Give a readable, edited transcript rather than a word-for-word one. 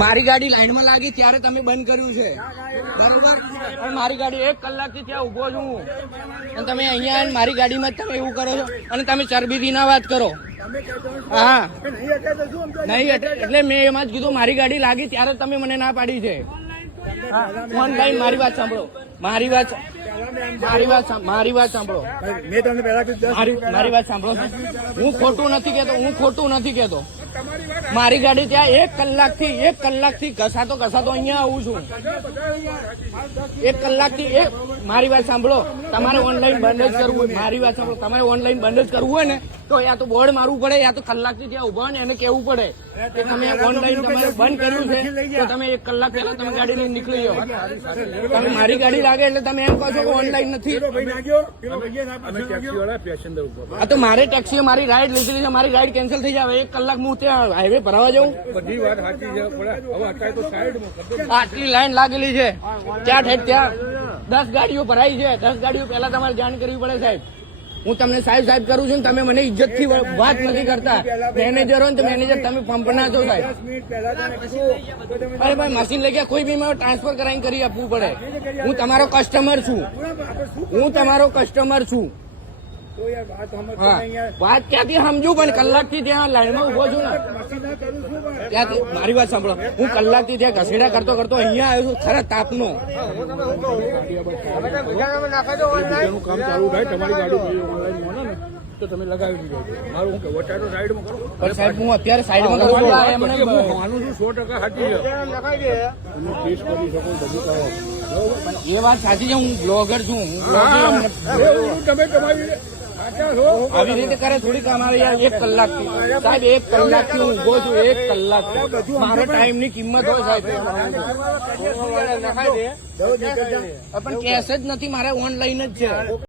મારી ગાડી લાઈનમાં લાગી ત્યારે તમે બંધ કર્યું છે, બરોબર? પણ મારી ગાડી 1 કલાકથી ત્યાં ઉભો છું અને તમે અહીંયા આવીને મારી ગાડીમાં જ તમે એવું કરો છો અને તમે ચરબીથી ના વાત કરો. હા, નહીં એટલે મેં એમાં જ કીધું મારી ગાડી લાગી ત્યારે તમે મને ના પાડી છે. ઓનલાઈન મારી વાત સાંભળો, મારી વાત સાંભળો, મારી વાત સાંભળો. હું ખોટું નથી કેતો. મારી ગાડી ત્યાં 1 કલાકથી ઘસાતો અહીંયા આવું છું. 1 કલાકથી મારી વાત સાંભળો. તમારે ઓનલાઈન બંધ જ કરવું હોય, મારી વાત સાંભળો, તમારે ઓનલાઈન બંધ જ કરવું હોય ને તો યા તો બોર્ડ મારવું પડે, યા તો કલાકથી ત્યાં ઉભા ને એને કેવું પડે કે તમે ઓનલાઈન તમારે બંધ કર્યું છે તો તમે 1 કલાક પહેલા તમે ગાડી લઈને નીકળી જાઓ. તમે મારી ગાડી લાગે એટલે તમે એમ કહો છો કે ઓનલાઈન નથી. હા, તો મારે ટેક્સીએ મારી રાઈડ લીધેલી છે, મારી રાઈડ કેન્સલ થઈ જાય. 1 કલાક હું ત્યાં હાઈવે ભરાવા જાઉં. બધી વાત સાચી છે, આટલી લાઈન લાગેલી છે ત્યાં 10 ગાડીઓ ભરાઈ છે. 10 ગાડીઓ પહેલા તમારે જાણ કરવી પડે સાહેબ. હું તમને સાહેબ કરું છું, તમે મને ઇજ્જતથી વાત નથી કરતા. મેનેજર હોય ને તો મેનેજર તમે પંપના છો સાહેબ. અરે ભાઈ, મશીન લઈ ગયા કોઈ બી મારે ટ્રાન્સફર કરાવીને કરી આપવું પડે. હું તમારો કસ્ટમર છું. હા, વાત ક્યાંથી સમજુ પણ કલાકથી ત્યાં લાઈનમાં ઉભો છું ને ત્યાંથી. મારી વાત સાંભળો, હું કલાકથી ત્યાં ઘસેડા કરતો અહીંયા આવ્યો છું ખરા તાપનો. કામ ચાલુ થાય તમારી ગાડી ઓનલાઈન તો તમે લગાવી દીધો. મારું હું વટાડો સાઈડમાં કરો. પણ સાહેબ હું અત્યારે સાઈડમાં કરું છું. માનું છું 100% સાચી છે. તમે કેસ કરી શકો બધું કરો. એ વાત સાચી છે. હું બ્લોગર છું. તમે તમારી આવી રીતે કરે થોડીક. અમારે યાર 1 કલાકથી સાહેબ 1 કલાકથી હું ઉભો છું. 1 કલાક મારા ટાઈમ ની કિંમત હોય સાહેબ. પણ કેશ જ નથી, મારે ઓનલાઈન જ છે.